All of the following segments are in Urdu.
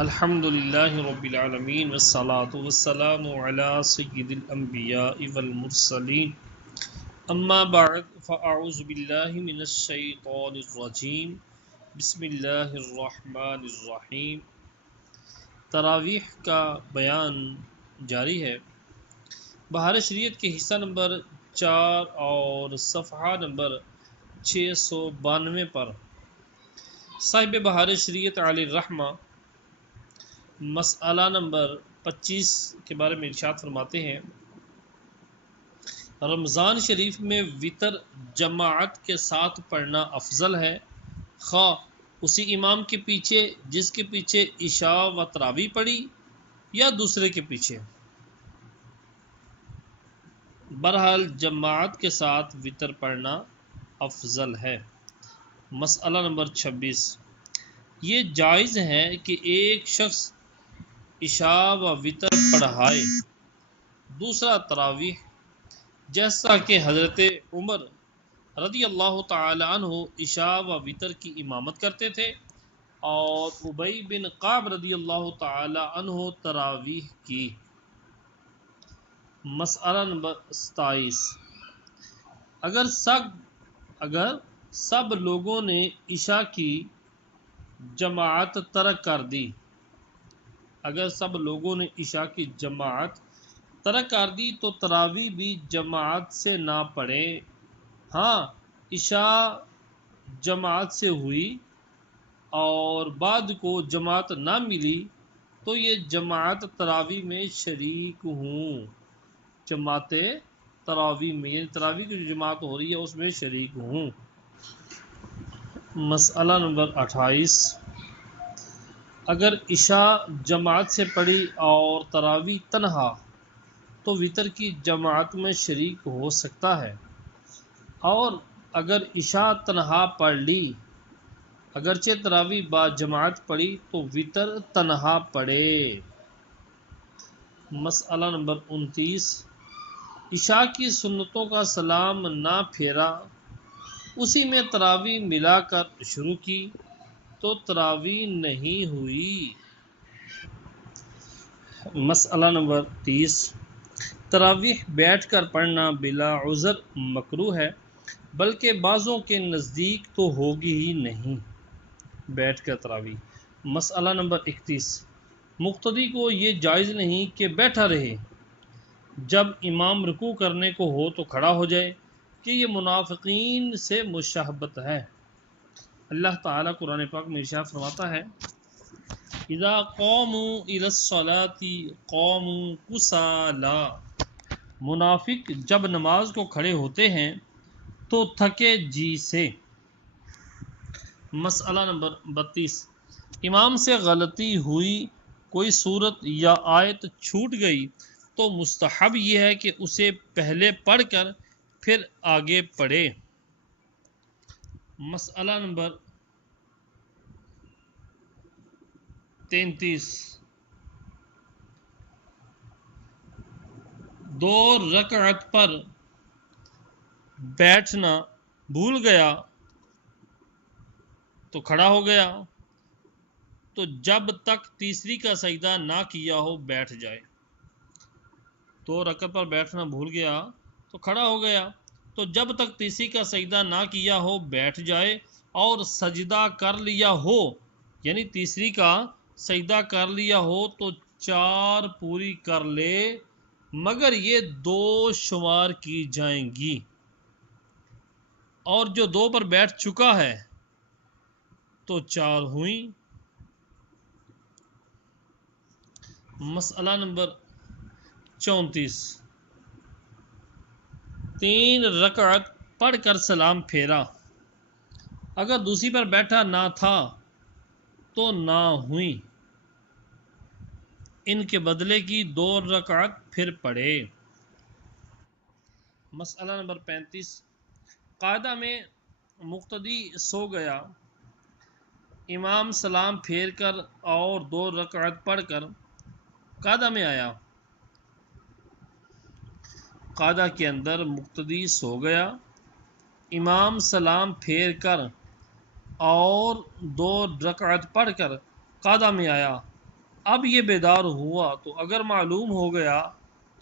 الحمدللہ رب العالمین والصلاة والسلام علی سید الانبیاء والمرسلین اما بعد فاعوذ باللہ من الشیطان الرجیم بسم اللہ الرحمن الرحیم۔ تراویح کا بیان جاری ہے۔ بہار شریعت کے حصہ نمبر 4 اور صفحہ نمبر 692 پر صاحب بہار شریعت علی الرحمہ مسئلہ نمبر 25 کے بارے میں ارشاد فرماتے ہیں، رمضان شریف میں وتر جماعت کے ساتھ پڑھنا افضل ہے، خواہ اسی امام کے پیچھے جس کے پیچھے عشاء و تراویح پڑھی یا دوسرے کے پیچھے۔ بہرحال جماعت کے ساتھ وتر پڑھنا افضل ہے۔ مسئلہ نمبر 26، یہ جائز ہے کہ ایک شخص عشاء و وتر پڑھائے، دوسرا تراویح، جیسا کہ حضرت عمر رضی اللہ تعالی عنہ عشاء و وتر کی امامت کرتے تھے اور ابی بن کعب رضی اللہ تعالی عنہ تراویح کی۔ مسئلہ نمبر 27، اگر سب لوگوں نے عشاء کی جماعت ترک کر دی، تو تراویح بھی جماعت سے نہ پڑھے۔ ہاں عشاء جماعت سے ہوئی اور بعد کو جماعت نہ ملی تو یہ جماعت تراویح میں شریک ہوں، جماعت تراویح میں یعنی تراویح کی جو جماعت ہو رہی ہے اس میں شریک ہوں۔ مسئلہ نمبر 28، اگر عشاء جماعت سے پڑھی اور تراویح تنہا تو وتر کی جماعت میں شریک ہو سکتا ہے، اور اگر عشاء تنہا پڑھ لی اگرچہ تراویح با جماعت پڑھی تو وتر تنہا پڑھے۔ مسئلہ نمبر 29، عشاء کی سنتوں کا سلام نہ پھیرا، اسی میں تراویح ملا کر شروع کی تو تراویح نہیں ہوئی۔ مسئلہ نمبر 30، تراویح بیٹھ کر پڑھنا بلا عذر مکروہ ہے، بلکہ بعضوں کے نزدیک تو ہوگی ہی نہیں بیٹھ کر تراویح۔ مسئلہ نمبر 31، مقتدی کو یہ جائز نہیں کہ بیٹھا رہے، جب امام رکوع کرنے کو ہو تو کھڑا ہو جائے، کہ یہ منافقین سے مشابہت ہے۔ اللہ تعالیٰ قرآن پاک میں ارشاد فرماتا ہے، اذا قاموا الى الصلاة قاموا کسالی، منافق جب نماز کو کھڑے ہوتے ہیں تو تھکے جی سے۔ مسئلہ نمبر 32، امام سے غلطی ہوئی، کوئی سورت یا آیت چھوٹ گئی تو مستحب یہ ہے کہ اسے پہلے پڑھ کر پھر آگے پڑھے۔ مسئلہ نمبر 33، 2 رکعت پر بیٹھنا بھول گیا تو کھڑا ہو گیا، تو جب تک تیسری کا سجدہ نہ کیا ہو بیٹھ جائے۔ 2 رکعت پر بیٹھنا بھول گیا تو کھڑا ہو گیا، تو جب تک تیسری کا سجدہ نہ کیا ہو بیٹھ جائے، اور سجدہ کر لیا ہو یعنی تیسری کا سجدہ کر لیا ہو تو 4 پوری کر لے، مگر یہ 2 شمار کی جائیں گی، اور جو 2 پر بیٹھ چکا ہے تو 4 ہوئیں۔ مسئلہ نمبر 34، 3 رکعت پڑھ کر سلام پھیرا، اگر دوسری پر بیٹھا نہ تھا تو نہ ہوئیں، ان کے بدلے کی 2 رکعت پھر پڑھے۔ مسئلہ نمبر 35، قاعدہ میں مقتدی سو گیا، امام سلام پھیر کر اور 2 رکعت پڑھ کر قاعدہ میں آیا۔ قاعدہ کے اندر مقتدی سو گیا، امام سلام پھیر کر اور 2 رکعت پڑھ کر قاعدہ میں آیا، اب یہ بیدار ہوا تو اگر معلوم ہو گیا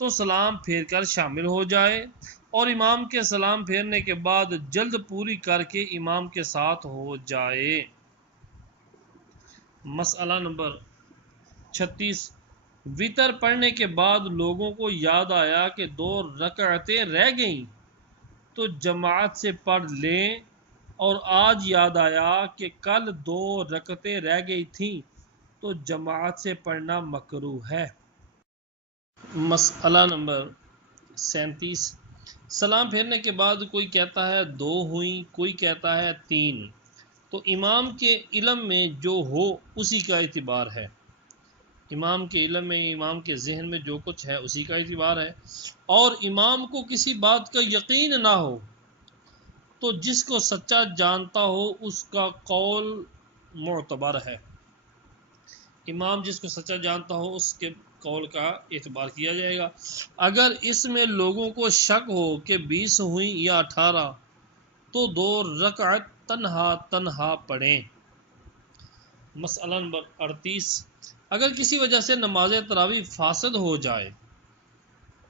تو سلام پھیر کر شامل ہو جائے، اور امام کے سلام پھیرنے کے بعد جلد پوری کر کے امام کے ساتھ ہو جائے۔ مسئلہ نمبر 36، وطر پڑھنے کے بعد لوگوں کو یاد آیا کہ 2 رکعتیں رہ گئیں تو جماعت سے پڑھ لیں، اور آج یاد آیا کہ کل 2 رکعتیں رہ گئی تھیں تو جماعت سے پڑھنا مکروہ ہے۔ مسئلہ نمبر 37، سلام پھیرنے کے بعد کوئی کہتا ہے 2 ہوئیں، کوئی کہتا ہے 3، تو امام کے علم میں جو ہو اسی کا اعتبار ہے۔ امام کے علم میں، امام کے ذہن میں جو کچھ ہے اسی کا اعتبار ہے، اور امام کو کسی بات کا یقین نہ ہو تو جس کو سچا جانتا ہو اس کا قول معتبر ہے۔ امام جس کو سچا جانتا ہو اس کے قول کا اعتبار کیا جائے گا۔ اگر اس میں لوگوں کو شک ہو کہ 20 ہوئیں یا 18 تو 2 رکعت تنہا پڑھیں۔ مسئلہ نمبر 38، اگر کسی وجہ سے نماز تراویح فاسد ہو جائے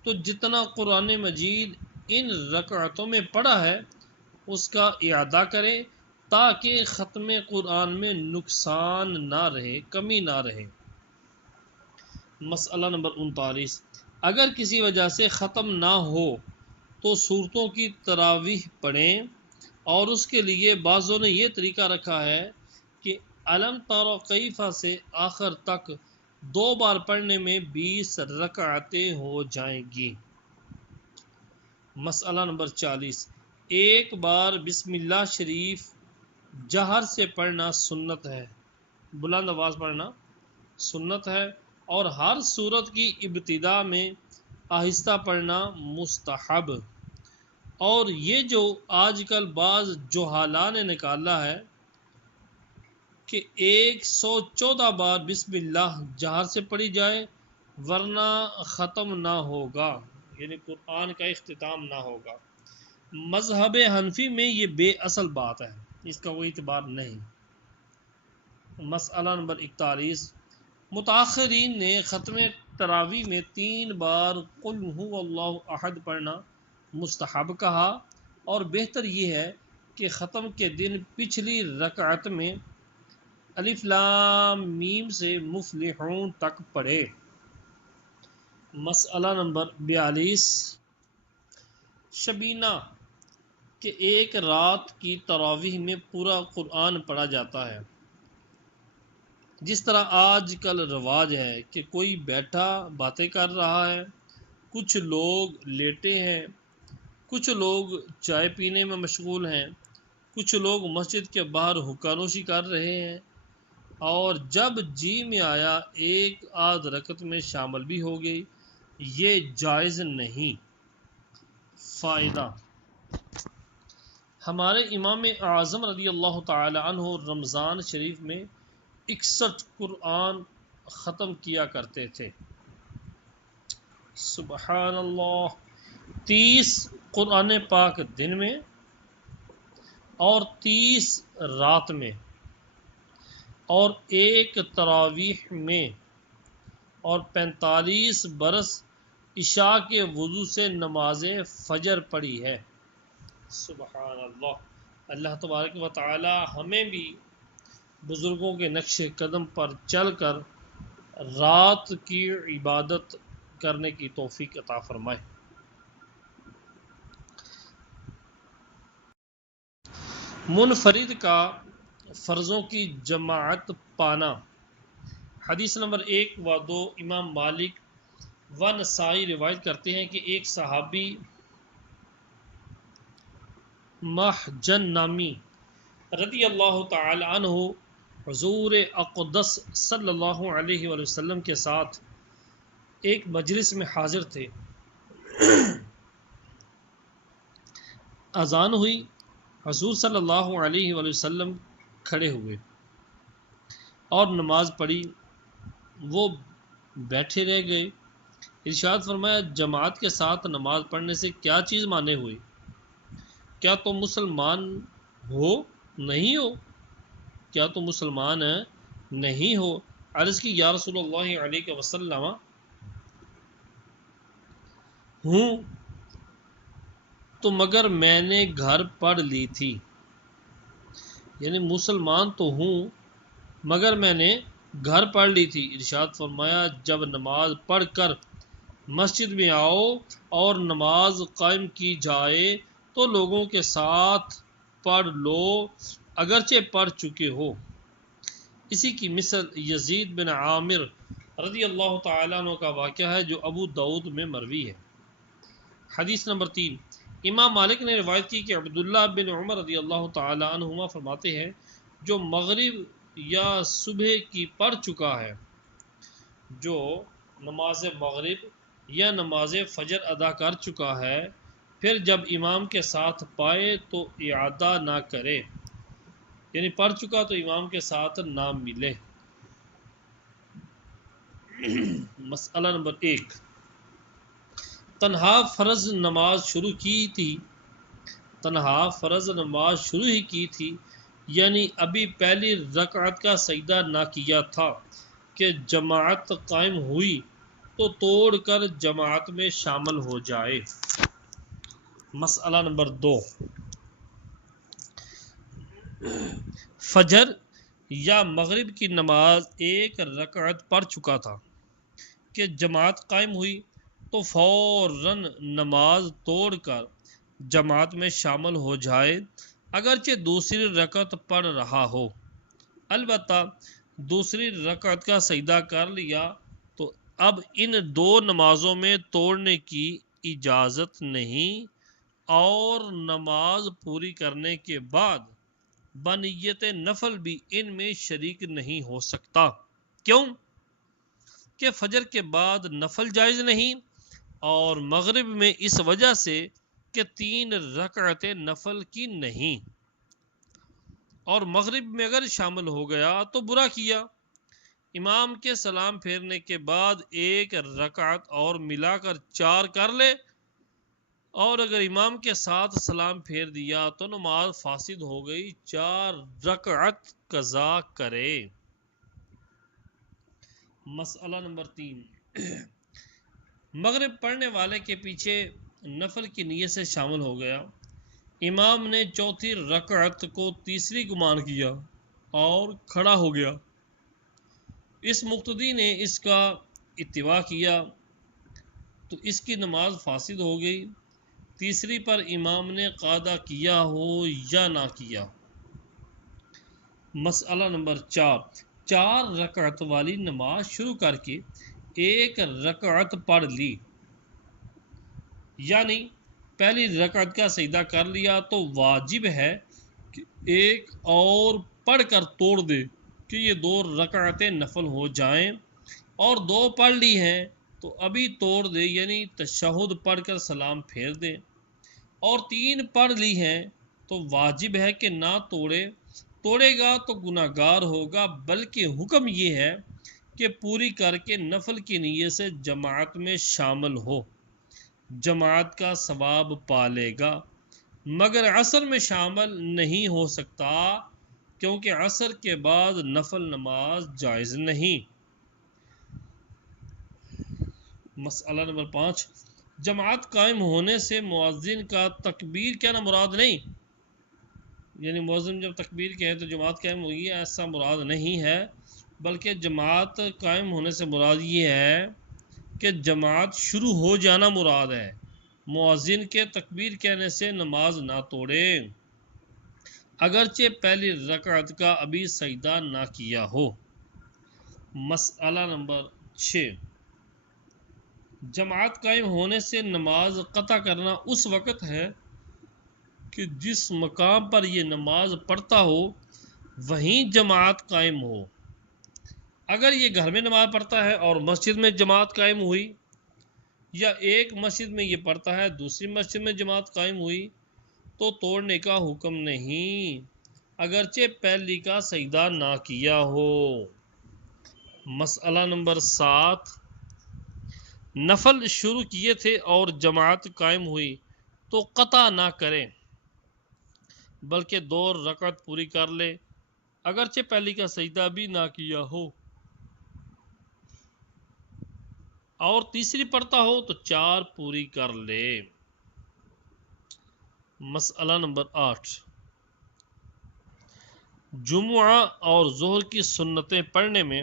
تو جتنا قرآن مجید ان رکعتوں میں پڑھا ہے اس کا اعادہ کریں تاکہ ختم قرآن میں نقصان نہ رہے، کمی نہ رہے۔ مسئلہ نمبر 39، اگر کسی وجہ سے ختم نہ ہو تو سورتوں کی تراویح پڑھیں، اور اس کے لیے بعضوں نے یہ طریقہ رکھا ہے کہ علم تر کیف سے آخر تک 2 بار پڑھنے میں 20 رکعتیں ہو جائیں گی۔ مسئلہ نمبر 40، ایک بار بسم اللہ شریف جہر سے پڑھنا سنت ہے، بلند آواز پڑھنا سنت ہے، اور ہر سورت کی ابتدا میں آہستہ پڑھنا مستحب۔ اور یہ جو آج کل بعض جہالا نے نکالا ہے کہ 114 بار بسم اللہ جہر سے پڑھی جائے ورنہ ختم نہ ہوگا، یعنی قرآن کا اختتام نہ ہوگا، مذہب حنفی میں یہ بے اصل بات ہے، اس کا کوئی اعتبار نہیں۔ مسئلہ نمبر 41، متاخرین نے ختم تراویح میں 3 بار قل هو اللہ احد پڑھنا مستحب کہا، اور بہتر یہ ہے کہ ختم کے دن پچھلی رکعت میں الف لام میم سے مفلحون تک پڑھے۔ مسئلہ نمبر 42، شبینہ کہ ایک رات کی تراویح میں پورا قرآن پڑھا جاتا ہے، جس طرح آج کل رواج ہے کہ کوئی بیٹھا باتیں کر رہا ہے، کچھ لوگ لیٹے ہیں، کچھ لوگ چائے پینے میں مشغول ہیں، کچھ لوگ مسجد کے باہر حقہ نوشی کر رہے ہیں، اور جب جی میں آیا ایک آدھ رکعت میں شامل بھی ہو گئی، یہ جائز نہیں۔ فائدہ، ہمارے امام اعظم رضی اللہ تعالی عنہ رمضان شریف میں 61 قرآن ختم کیا کرتے تھے۔ سبحان اللہ، 30 قرآن پاک دن میں اور 30 رات میں، اور 1 تراویح میں، اور 45 برس عشاء کے وضو سے نماز فجر پڑھی ہے۔ سبحان اللہ، اللہ تبارک و تعالی ہمیں بھی بزرگوں کے نقش قدم پر چل کر رات کی عبادت کرنے کی توفیق عطا فرمائے۔ منفرد کا فرضوں کی جماعت پانا۔ حدیث نمبر 1 و 2 امام مالک و نسائی روایت کرتے ہیں کہ ایک صحابی محجن نامی رضی اللہ تعالی عنہ حضور اقدس صلی اللہ علیہ وآلہ وسلم کے ساتھ ایک مجلس میں حاضر تھے۔ اذان ہوئی، حضور صلی اللہ علیہ وآلہ وسلم کھڑے ہوئے اور نماز پڑھی، وہ بیٹھے رہ گئے۔ ارشاد فرمایا، جماعت کے ساتھ نماز پڑھنے سے کیا چیز مانے ہوئی؟ کیا تم مسلمان ہو نہیں ہو؟ کیا تم مسلمان نہیں ہو؟ عرض کی یا رسول اللہ علیہ وسلم ہوں تو مگر میں نے گھر پڑھ لی تھی، یعنی مسلمان تو ہوں مگر میں نے گھر پڑھ لی تھی۔ ارشاد فرمایا جب نماز پڑھ کر مسجد میں آؤ اور نماز قائم کی جائے تو لوگوں کے ساتھ پڑھ لو اگرچہ پڑھ چکے ہو۔ اسی کی مثل یزید بن عامر رضی اللہ تعالیٰ عنہ کا واقعہ ہے جو ابو داؤد میں مروی ہے۔ حدیث نمبر 3، امام مالک نے روایت کی کہ عبداللہ بن عمر رضی اللہ تعالیٰ عنہما فرماتے ہیں جو مغرب یا صبح کی پڑھ چکا ہے، جو نماز مغرب یا نماز فجر ادا کر چکا ہے، پھر جب امام کے ساتھ پائے تو اعادہ نہ کرے، یعنی پڑھ چکا تو امام کے ساتھ نہ ملے۔ مسئلہ نمبر 1، تنہا فرض نماز شروع ہی کی تھی، یعنی ابھی پہلی رکعت کا سجدہ نہ کیا تھا کہ جماعت قائم ہوئی تو توڑ کر جماعت میں شامل ہو جائے۔ مسئلہ نمبر 2، فجر یا مغرب کی نماز ایک رکعت پڑھ چکا تھا کہ جماعت قائم ہوئی تو فوراً نماز توڑ کر جماعت میں شامل ہو جائے اگرچہ دوسری رکعت پڑھ رہا ہو، البتہ دوسری رکعت کا سجدہ کر لیا تو اب ان دو نمازوں میں توڑنے کی اجازت نہیں، اور نماز پوری کرنے کے بعد بنیت نفل بھی ان میں شریک نہیں ہو سکتا۔ کیوں کہ فجر کے بعد نفل جائز نہیں، اور مغرب میں اس وجہ سے کہ 3 رکعتیں نفل کی نہیں، اور مغرب میں اگر شامل ہو گیا تو برا کیا۔ امام کے سلام پھیرنے کے بعد ایک رکعت اور ملا کر 4 کر لے، اور اگر امام کے ساتھ سلام پھیر دیا تو نماز فاسد ہو گئی، 4 رکعت قضا کرے۔ مسئلہ نمبر 3، مغرب پڑھنے والے کے پیچھے نفل کی نیت سے شامل ہو گیا، امام نے چوتھی رکعت کو تیسری گمان کیا اور کھڑا ہو گیا، اس مقتدی نے اس کا اتباع کیا تو اس کی نماز فاسد ہو گئی، تیسری پر امام نے قاعدہ کیا ہو یا نہ کیا۔ مسئلہ نمبر 4 رکعت والی نماز شروع کر کے ایک رکعت پڑھ لی، یعنی پہلی رکعت کا سجدہ کر لیا تو واجب ہے کہ ایک اور پڑھ کر توڑ دے کہ یہ 2 رکعتیں نفل ہو جائیں، اور 2 پڑھ لی ہیں تو ابھی توڑ دے، یعنی تشہد پڑھ کر سلام پھیر دے، اور 3 پڑھ لی ہیں تو واجب ہے کہ نہ توڑے گا تو گناہگار ہوگا، بلکہ حکم یہ ہے کہ پوری کر کے نفل کی نیت سے جماعت میں شامل ہو، جماعت کا ثواب پالے گا، مگر عصر میں شامل نہیں ہو سکتا کیونکہ عصر کے بعد نفل نماز جائز نہیں۔ مسئلہ نمبر 5، جماعت قائم ہونے سے مؤذن کا تکبیر کہنا مراد نہیں، یعنی مؤذن جب تکبیر کہے تو جماعت قائم ہوئی، ایسا مراد نہیں ہے، بلکہ جماعت قائم ہونے سے مراد یہ ہے کہ جماعت شروع ہو جانا مراد ہے، مؤذن کے تکبیر کہنے سے نماز نہ توڑے اگرچہ پہلی رکعت کا ابھی سجدہ نہ کیا ہو۔ مسئلہ نمبر 6، جماعت قائم ہونے سے نماز قطع کرنا اس وقت ہے کہ جس مقام پر یہ نماز پڑھتا ہو وہیں جماعت قائم ہو۔ اگر یہ گھر میں نماز پڑھتا ہے اور مسجد میں جماعت قائم ہوئی، یا ایک مسجد میں یہ پڑھتا ہے دوسری مسجد میں جماعت قائم ہوئی، تو توڑنے کا حکم نہیں اگرچہ پہلی کا سجدہ نہ کیا ہو۔ مسئلہ نمبر 7، نفل شروع کیے تھے اور جماعت قائم ہوئی تو قطع نہ کریں بلکہ 2 رکعت پوری کر لے اگرچہ پہلی کا سجدہ بھی نہ کیا ہو۔ اور تیسری پڑھتا ہو تو 4 پوری کر لے۔ مسئلہ نمبر 8، جمعہ اور ظہر کی سنتیں پڑھنے میں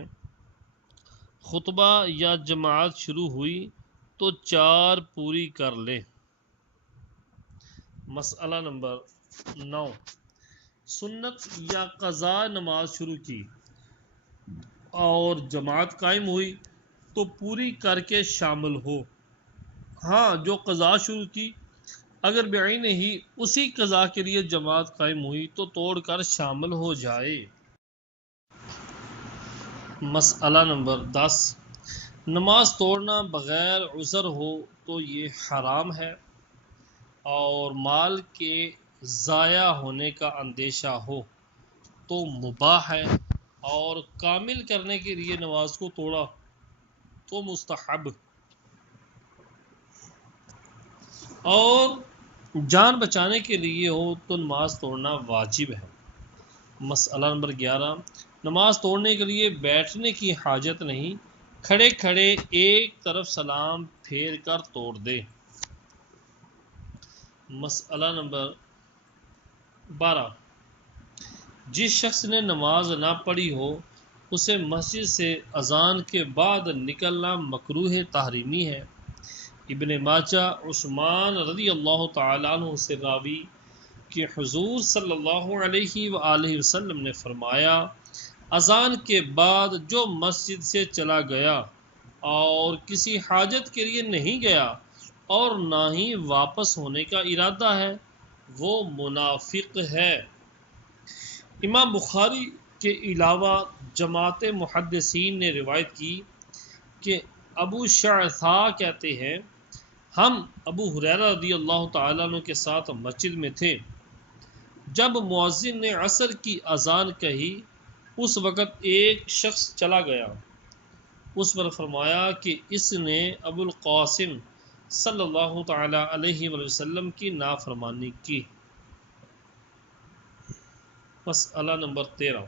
خطبہ یا جماعت شروع ہوئی تو 4 پوری کر لے۔ مسئلہ نمبر 9، سنت یا قضا نماز شروع کی اور جماعت قائم ہوئی تو پوری کر کے شامل ہو۔ ہاں، جو قضا شروع کی اگر بعین ہی اسی قضا کے لیے جماعت قائم ہوئی تو توڑ کر شامل ہو جائے۔ مسئلہ نمبر 10، نماز توڑنا بغیر عذر ہو تو یہ حرام ہے، اور مال کے ضائع ہونے کا اندیشہ ہو تو مباح ہے، اور کامل کرنے کے لیے نماز کو توڑا تو مستحب، اور جان بچانے کے لیے ہو تو نماز توڑنا واجب ہے۔ مسئلہ نمبر 11، نماز توڑنے کے لیے بیٹھنے کی حاجت نہیں، کھڑے کھڑے ایک طرف سلام پھیر کر توڑ دے۔ مسئلہ نمبر 12، جس شخص نے نماز نہ پڑھی ہو اسے مسجد سے اذان کے بعد نکلنا مکروہ تحریمی ہے۔ ابن ماجہ عثمان رضی اللہ تعالیٰ عنہ سے راوی کہ حضور صلی اللہ علیہ وآلہ وسلم نے فرمایا، اذان کے بعد جو مسجد سے چلا گیا اور کسی حاجت کے لیے نہیں گیا اور نہ ہی واپس ہونے کا ارادہ ہے وہ منافق ہے۔ امام بخاری کے علاوہ جماعت محدثین نے روایت کی کہ ابو شعثاء کہتے ہیں، ہم ابو ہریرہ رضی اللہ تعالیٰ عنہ کے ساتھ مسجد میں تھے، جب مؤذن نے عصر کی اذان کہی اس وقت ایک شخص چلا گیا، اس پر فرمایا کہ اس نے ابو القاسم صلی اللہ تعالیٰ علیہ وسلم کی نافرمانی کی۔ مسئلہ نمبر 13،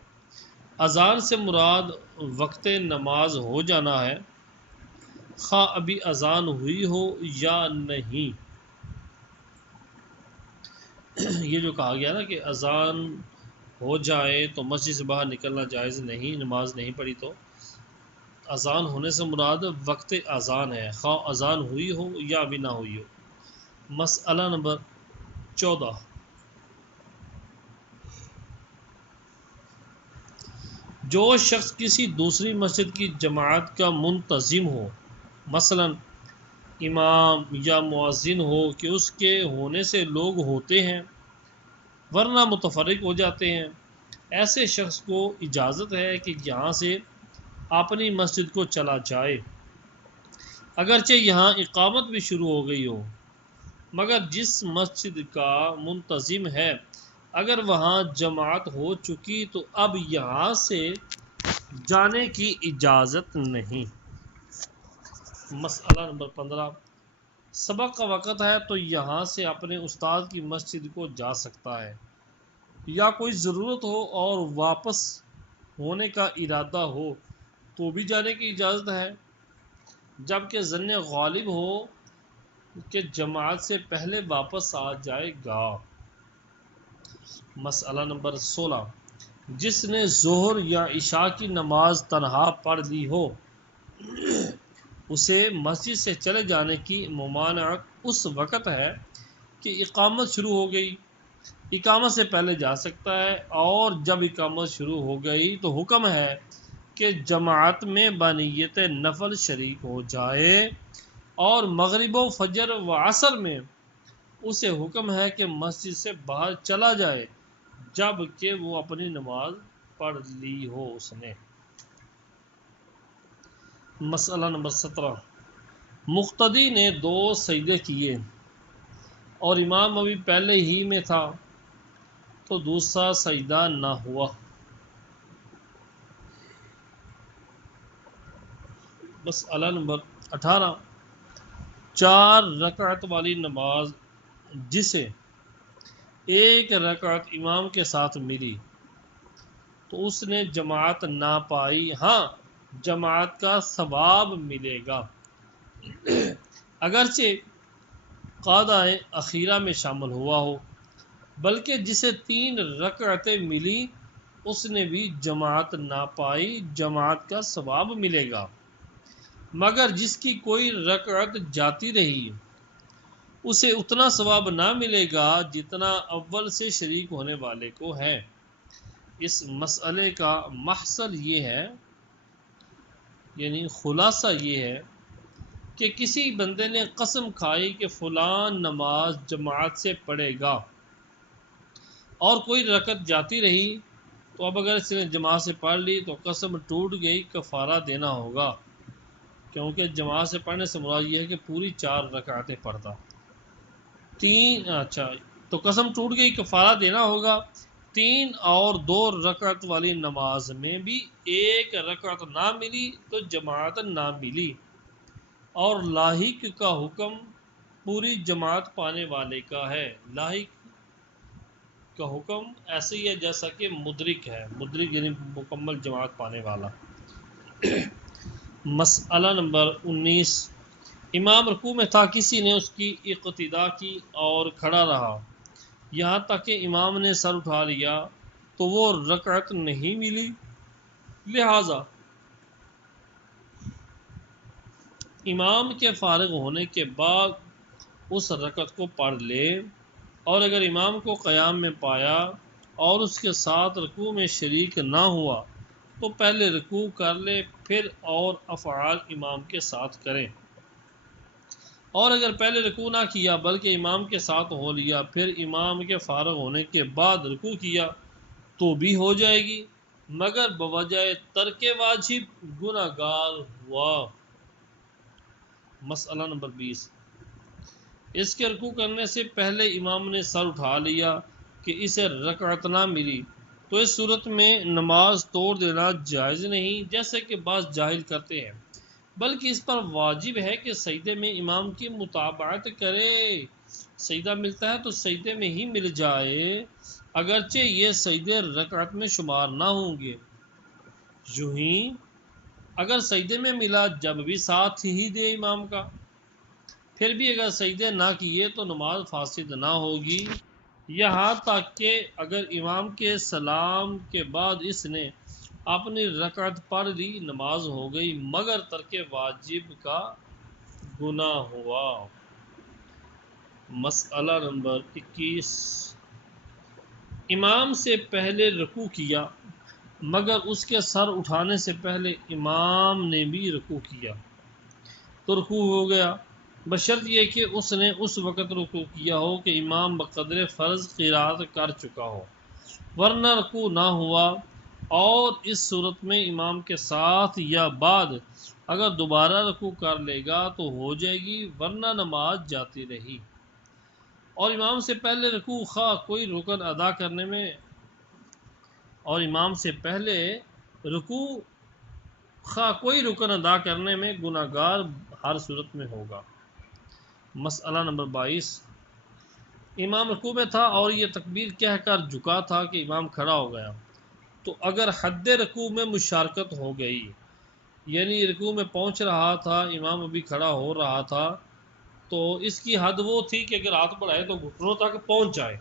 اذان سے مراد وقت نماز ہو جانا ہے، خواہ ابھی اذان ہوئی ہو یا نہیں۔ یہ جو کہا گیا نا کہ اذان ہو جائے تو مسجد سے باہر نکلنا جائز نہیں، نماز نہیں پڑھی تو اذان ہونے سے مراد وقت اذان ہے، خواہ اذان ہوئی ہو یا ابھی نہ ہوئی ہو۔ مسئلہ نمبر 14، جو شخص کسی دوسری مسجد کی جماعت کا منتظم ہو، مثلا امام یا مؤذن ہو کہ اس کے ہونے سے لوگ ہوتے ہیں ورنہ متفرق ہو جاتے ہیں، ایسے شخص کو اجازت ہے کہ یہاں سے اپنی مسجد کو چلا جائے، اگرچہ یہاں اقامت بھی شروع ہو گئی ہو، مگر جس مسجد کا منتظم ہے اگر وہاں جماعت ہو چکی تو اب یہاں سے جانے کی اجازت نہیں۔ مسئلہ نمبر 15، سبق کا وقت ہے تو یہاں سے اپنے استاد کی مسجد کو جا سکتا ہے، یا کوئی ضرورت ہو اور واپس ہونے کا ارادہ ہو تو بھی جانے کی اجازت ہے، جبکہ ظن غالب ہو کہ جماعت سے پہلے واپس آ جائے گا۔ مسئلہ نمبر 16، جس نے ظہر یا عشاء کی نماز تنہا پڑھ لی ہو اسے مسجد سے چلے جانے کی ممانعت اس وقت ہے کہ اقامت شروع ہو گئی، اقامت سے پہلے جا سکتا ہے، اور جب اقامت شروع ہو گئی تو حکم ہے کہ جماعت میں بنیت نفل شریک ہو جائے، اور مغرب و فجر و عصر میں اسے حکم ہے کہ مسجد سے باہر چلا جائے جب کہ وہ اپنی نماز پڑھ لی ہو اس نے۔ مسئلہ نمبر 17، مقتدی نے 2 سجدے کیے اور امام ابھی پہلے ہی میں تھا تو دوسرا سجدہ نہ ہوا۔ مسئلہ نمبر 18، 4 رکعت والی نماز جسے 1 رکعت امام کے ساتھ ملی تو اس نے جماعت نہ پائی، ہاں جماعت کا ثواب ملے گا، اگرچہ قعدہ اخیرہ میں شامل ہوا ہو، بلکہ جسے 3 رکعتیں ملی اس نے بھی جماعت نہ پائی، جماعت کا ثواب ملے گا، مگر جس کی کوئی رکعت جاتی رہی اسے اتنا ثواب نہ ملے گا جتنا اول سے شریک ہونے والے کو ہے۔ اس مسئلے کا محصل یہ ہے، یعنی خلاصہ یہ ہے کہ کسی بندے نے قسم کھائی کہ فلان نماز جماعت سے پڑھے گا اور کوئی رکعت جاتی رہی، تو اب اگر اس نے جماعت سے پڑھ لی تو قسم ٹوٹ گئی، کفارہ دینا ہوگا، کیونکہ جماعت سے پڑھنے سے مراد یہ ہے کہ پوری 4 رکعتیں پڑھتا۔ تو قسم ٹوٹ گئی، کفارہ دینا ہوگا۔ 3 اور 2 رکعت والی نماز میں بھی 1 رکعت نہ ملی تو جماعت نہ ملی، اور لاحق کا حکم پوری جماعت پانے والے کا ہے۔ لاحق کا حکم ایسے ہی ہے جیسا کہ مدرک ہے، مدرک یعنی مکمل جماعت پانے والا۔ مسئلہ نمبر 19، امام رکوع میں تھا، کسی نے اس کی اقتداء کی اور کھڑا رہا یہاں تک کہ امام نے سر اٹھا لیا تو وہ رکعت نہیں ملی، لہذا امام کے فارغ ہونے کے بعد اس رکعت کو پڑھ لے، اور اگر امام کو قیام میں پایا اور اس کے ساتھ رکوع میں شریک نہ ہوا تو پہلے رکوع کر لے، پھر اور افعال امام کے ساتھ کریں، اور اگر پہلے رکوع نہ کیا بلکہ امام کے ساتھ ہو لیا، پھر امام کے فارغ ہونے کے بعد رکوع کیا تو بھی ہو جائے گی، مگر بوجہ ترک واجب گناہ گار ہوا۔ مسئلہ نمبر 20، اس کے رکوع کرنے سے پہلے امام نے سر اٹھا لیا کہ اسے رکعت نہ ملی، تو اس صورت میں نماز توڑ دینا جائز نہیں، جیسے کہ بعض جاہل کرتے ہیں، بلکہ اس پر واجب ہے کہ سجدے میں امام کی متابعت کرے۔ سجدہ ملتا ہے تو سجدے میں ہی مل جائے، اگرچہ یہ سجدے رکعت میں شمار نہ ہوں گے۔ یوں ہی اگر سجدے میں ملا جب بھی ساتھ ہی دے امام کا، پھر بھی اگر سجدے نہ کیے تو نماز فاسد نہ ہوگی، یہاں تک کہ اگر امام کے سلام کے بعد اس نے اپنی رکعت پڑھ لی نماز ہو گئی، مگر ترک واجب کا گناہ ہوا۔ مسئلہ نمبر 21، امام سے پہلے رکوع کیا مگر اس کے سر اٹھانے سے پہلے امام نے بھی رکوع کیا تو رکوع ہو گیا، بشرط یہ کہ اس نے اس وقت رکوع کیا ہو کہ امام بقدر فرض قرات کر چکا ہو، ورنہ رکوع نہ ہوا، اور اس صورت میں امام کے ساتھ یا بعد اگر دوبارہ رکوع کر لے گا تو ہو جائے گی، ورنہ نماز جاتی رہی۔ اور امام سے پہلے رکوع خواہ کوئی رکن ادا کرنے میں گناہ گار ہر صورت میں ہوگا۔ مسئلہ نمبر 22، امام رکوع میں تھا اور یہ تکبیر کہہ کر جھکا تھا کہ امام کھڑا ہو گیا، تو اگر حد رکوع میں مشارکت ہو گئی، یعنی رکوع میں پہنچ رہا تھا، امام ابھی کھڑا ہو رہا تھا، تو اس کی حد وہ تھی کہ اگر ہاتھ بڑھائے تو گھٹنوں تک پہنچ جائے،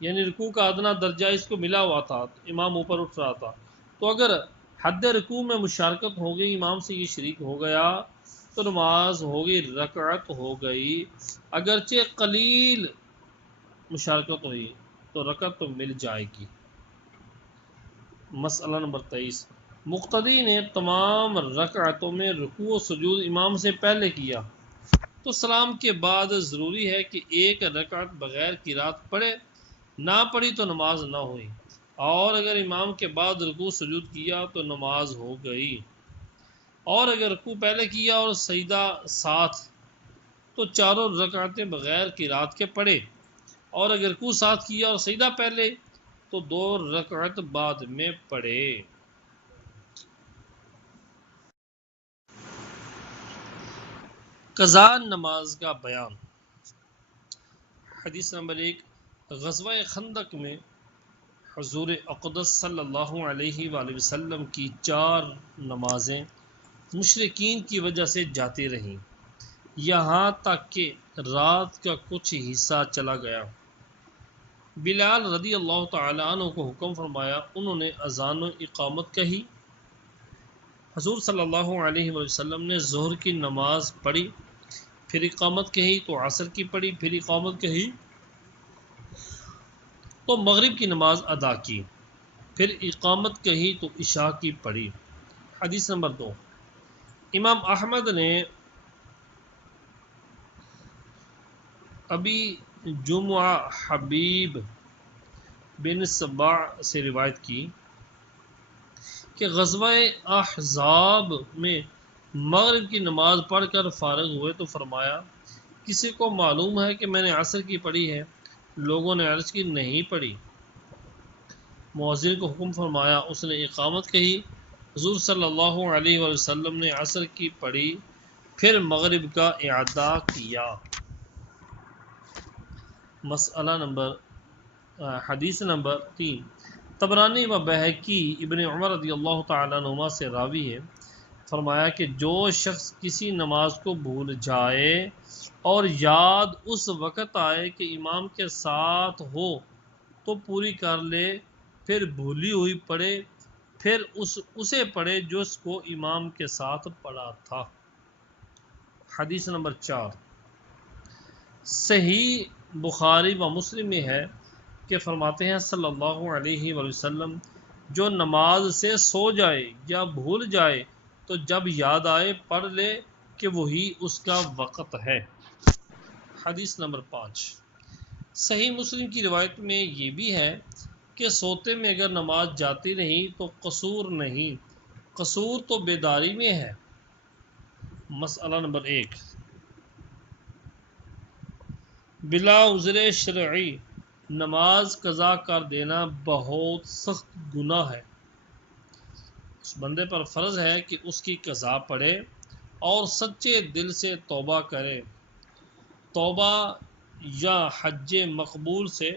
یعنی رکوع کا ادنا درجہ اس کو ملا ہوا تھا، امام اوپر اٹھ رہا تھا، تو اگر حد رکوع میں مشارکت ہو گئی، امام سے یہ شریک ہو گیا تو نماز ہو گئی، رکعت ہو گئی، اگرچہ قلیل مشارکت ہوئی تو رکعت تو مل جائے گی۔ مسئلہ نمبر 23، مقتدی نے تمام رکعتوں میں رکوع و سجود امام سے پہلے کیا تو سلام کے بعد ضروری ہے کہ ایک رکعت بغیر قرات پڑھے، نہ پڑھی تو نماز نہ ہوئی، اور اگر امام کے بعد رکوع سجود کیا تو نماز ہو گئی، اور اگر رکوع پہلے کیا اور سجدہ ساتھ تو چاروں رکعتیں بغیر قرات کے پڑھے، اور اگر رکوع ساتھ کیا اور سجدہ پہلے تو 2 رکعت بعد میں پڑھے۔ قضا نماز کا بیان۔ حدیث نمبر 1، غزوہ خندق میں حضور اقدس صلی اللہ علیہ وآلہ وسلم کی 4 نمازیں مشرکین کی وجہ سے جاتی رہیں، یہاں تک کہ رات کا کچھ حصہ چلا گیا۔ بلال رضی اللہ تعالیٰ عنہ کو حکم فرمایا، انہوں نے اذان و اقامت کہی۔ حضور صلی اللہ علیہ وسلم نے ظہر کی نماز پڑھی، پھر اقامت کہی تو عصر کی پڑھی، پھر اقامت کہی تو مغرب کی نماز ادا کی، پھر اقامت کہی تو عشاء کی پڑھی۔ حدیث نمبر 2، امام احمد نے ابی جمعہ حبیب بن سبع سے روایت کی کہ غزوہ احزاب میں مغرب کی نماز پڑھ کر فارغ ہوئے تو فرمایا، کسی کو معلوم ہے کہ میں نے عصر کی پڑھی ہے؟ لوگوں نے عرض کی، نہیں پڑھی۔ مؤذن کو حکم فرمایا، اس نے اقامت کہی۔ حضور صلی اللہ علیہ وسلم نے عصر کی پڑھی، پھر مغرب کا اعادہ کیا۔ مسئلہ نمبر حدیث نمبر 3، طبرانی و بہقی ابن عمر رضی اللہ تعالیٰ عنہما سے راوی ہے، فرمایا کہ جو شخص کسی نماز کو بھول جائے اور یاد اس وقت آئے کہ امام کے ساتھ ہو تو پوری کر لے، پھر بھولی ہوئی پڑھے، پھر اسے پڑھے جو اس کو امام کے ساتھ پڑھا تھا۔ حدیث نمبر 4، صحیح بخاری و مسلم میں ہے کہ فرماتے ہیں صلی اللہ علیہ وسلم، جو نماز سے سو جائے یا بھول جائے تو جب یاد آئے پڑھ لے کہ وہی اس کا وقت ہے۔ حدیث نمبر 5، صحیح مسلم کی روایت میں یہ بھی ہے کہ سوتے میں اگر نماز جاتی رہی تو قصور نہیں، قصور تو بیداری میں ہے۔ مسئلہ نمبر 1، بلا عذر شرعی نماز قضا کر دینا بہت سخت گناہ ہے۔ اس بندے پر فرض ہے کہ اس کی قضا پڑھے اور سچے دل سے توبہ کرے۔ توبہ یا حج مقبول سے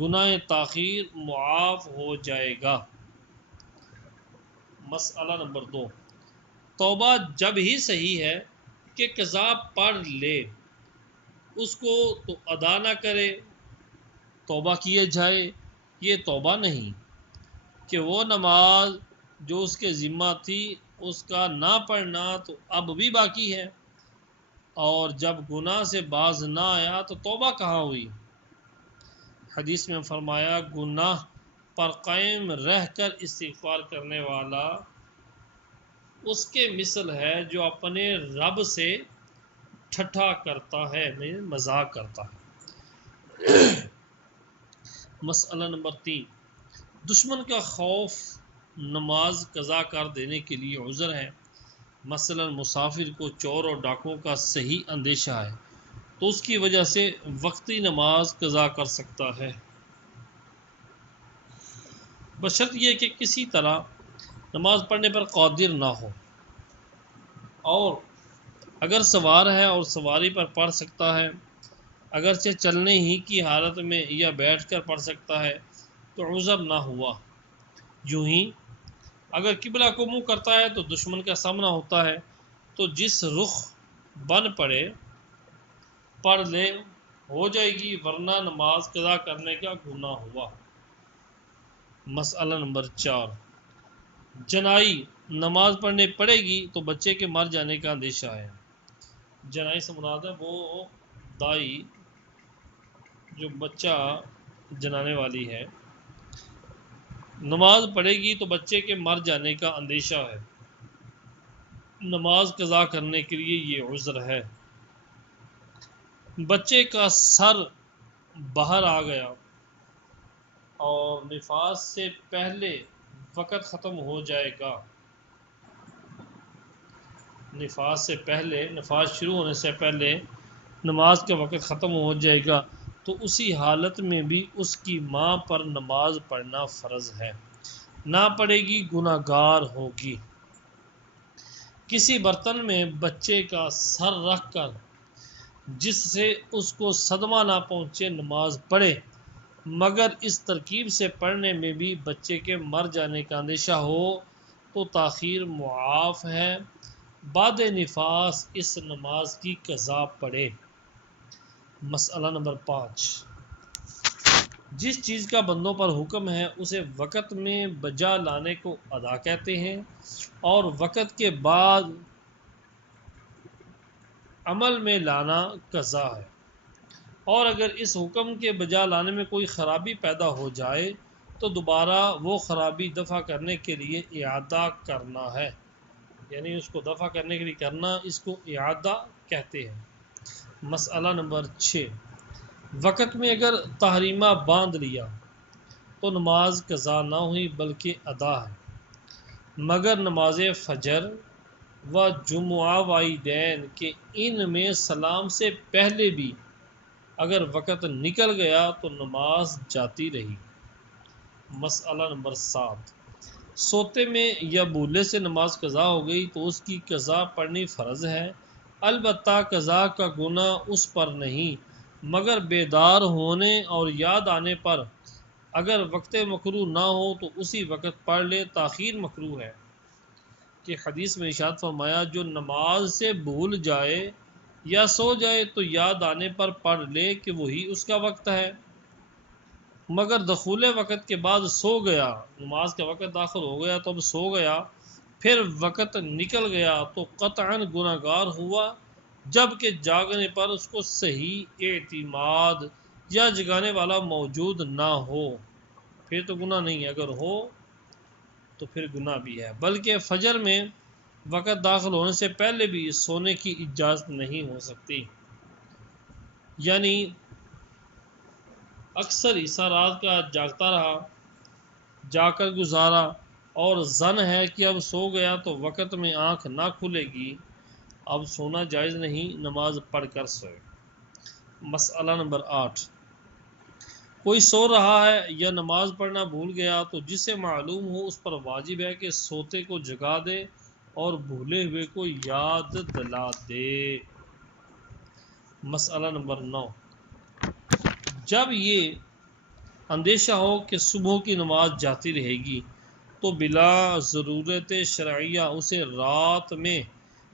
گناہ تاخیر معاف ہو جائے گا۔ مسئلہ نمبر 2، توبہ جب ہی صحیح ہے کہ قضا پڑھ لے، اس کو تو ادا نہ کرے، توبہ کیے جائے۔ یہ توبہ نہیں کہ وہ نماز جو اس کے ذمہ تھی اس کا نہ پڑھنا تو اب بھی باقی ہے، اور جب گناہ سے باز نہ آیا تو توبہ کہاں ہوئی۔ حدیث میں فرمایا، گناہ پر قائم رہ کر استغفار کرنے والا اس کے مثل ہے جو اپنے رب سے ٹھٹھا کرتا ہے، مذاق کرتا ہے۔ مسئلہ نمبر 3، دشمن کا خوف نماز قضا کر دینے کے لیے عذر ہے۔ مثلا مسافر کو چور اور ڈاکوؤں کا صحیح اندیشہ ہے تو اس کی وجہ سے وقتی نماز قضا کر سکتا ہے، بشرط یہ کہ کسی طرح نماز پڑھنے پر قادر نہ ہو، اور اگر سوار ہے اور سواری پر پڑھ سکتا ہے، اگرچہ چلنے ہی کی حالت میں یا بیٹھ کر پڑھ سکتا ہے تو عذر نہ ہوا۔ یوں ہی اگر قبلہ کو منہ کرتا ہے تو دشمن کا سامنا ہوتا ہے تو جس رخ بن پڑے پڑھ لے، ہو جائے گی، ورنہ نماز قضا کرنے کا گناہ ہوا۔ مسئلہ نمبر 4، جنائی نماز پڑھنے پڑے گی تو بچے کے مر جانے کا اندیشہ ہے۔ جنائی سے مراد ہے وہ دائی جو بچہ جنانے والی ہے، نماز پڑھے گی تو بچے کے مر جانے کا اندیشہ ہے، نماز قضا کرنے کے لیے یہ عذر ہے۔ بچے کا سر باہر آ گیا اور نفاس سے پہلے وقت ختم ہو جائے گا، نفاس شروع ہونے سے پہلے نماز کا وقت ختم ہو جائے گا تو اسی حالت میں بھی اس کی ماں پر نماز پڑھنا فرض ہے، نہ پڑھے گی گناہ گار ہوگی۔ کسی برتن میں بچے کا سر رکھ کر جس سے اس کو صدمہ نہ پہنچے نماز پڑھے، مگر اس ترکیب سے پڑھنے میں بھی بچے کے مر جانے کا اندیشہ ہو تو تاخیر معاف ہے، بعد نفاس اس نماز کی قضا پڑھے۔ مسئلہ نمبر 5، جس چیز کا بندوں پر حکم ہے اسے وقت میں بجا لانے کو ادا کہتے ہیں، اور وقت کے بعد عمل میں لانا قضا ہے، اور اگر اس حکم کے بجا لانے میں کوئی خرابی پیدا ہو جائے تو دوبارہ وہ خرابی دفع کرنے کے لیے اعادہ کرنا ہے، یعنی اس کو دفع کرنے کے لیے کرنا، اس کو اعادہ کہتے ہیں۔ مسئلہ نمبر 6، وقت میں اگر تحریمہ باندھ لیا تو نماز قضا نہ ہوئی بلکہ ادا ہے، مگر نماز فجر و جمعہ و عیدین کے ان میں سلام سے پہلے بھی اگر وقت نکل گیا تو نماز جاتی رہی۔ مسئلہ نمبر 7، سوتے میں یا بھولے سے نماز قضا ہو گئی تو اس کی قضا پڑھنی فرض ہے، البتہ قضا کا گناہ اس پر نہیں، مگر بیدار ہونے اور یاد آنے پر اگر وقت مکروہ نہ ہو تو اسی وقت پڑھ لے، تاخیر مکروہ ہے، کہ حدیث میں ارشاد فرمایا جو نماز سے بھول جائے یا سو جائے تو یاد آنے پر پڑھ لے کہ وہی اس کا وقت ہے، مگر دخول وقت کے بعد سو گیا، نماز کا وقت داخل ہو گیا تو اب سو گیا، پھر وقت نکل گیا تو قطعاً گناہ گار ہوا، جبکہ جاگنے پر اس کو صحیح اعتماد یا جگانے والا موجود نہ ہو، پھر تو گناہ نہیں، اگر ہو تو پھر گناہ بھی ہے، بلکہ فجر میں وقت داخل ہونے سے پہلے بھی سونے کی اجازت نہیں ہو سکتی، یعنی اکثر حصہ رات کا جاگتا رہا، جا کر گزارا، اور ظن ہے کہ اب سو گیا تو وقت میں آنکھ نہ کھلے گی، اب سونا جائز نہیں، نماز پڑھ کر سوئے۔ مسئلہ نمبر 8، کوئی سو رہا ہے یا نماز پڑھنا بھول گیا تو جسے معلوم ہو اس پر واجب ہے کہ سوتے کو جگا دے اور بھولے ہوئے کو یاد دلا دے۔ مسئلہ نمبر 9، جب یہ اندیشہ ہو کہ صبح کی نماز جاتی رہے گی تو بلا ضرورت شرعیہ اسے رات میں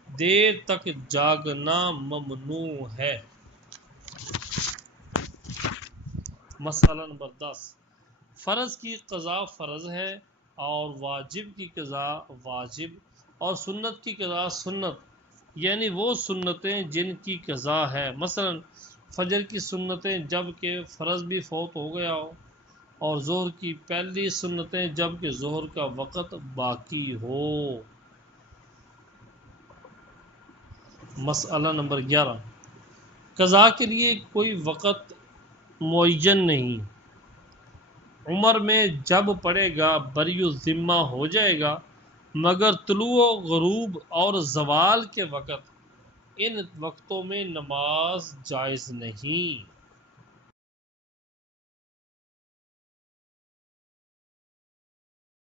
دیر تک جاگنا ممنوع ہے۔ مسئلہ نمبر 10، فرض کی قضا فرض ہے اور واجب کی قضا واجب اور سنت کی قضا سنت، یعنی وہ سنتیں جن کی قضا ہے، مثلا فجر کی سنتیں جب کہ فرض بھی فوت ہو گیا ہو، اور ظہر کی پہلی سنتیں جب کہ ظہر کا وقت باقی ہو۔ مسئلہ نمبر 11، قضا کے لیے کوئی وقت معین نہیں، عمر میں جب پڑے گا بری الذمہ ہو جائے گا، مگر طلوع و غروب اور زوال کے وقت، ان وقتوں میں نماز جائز نہیں۔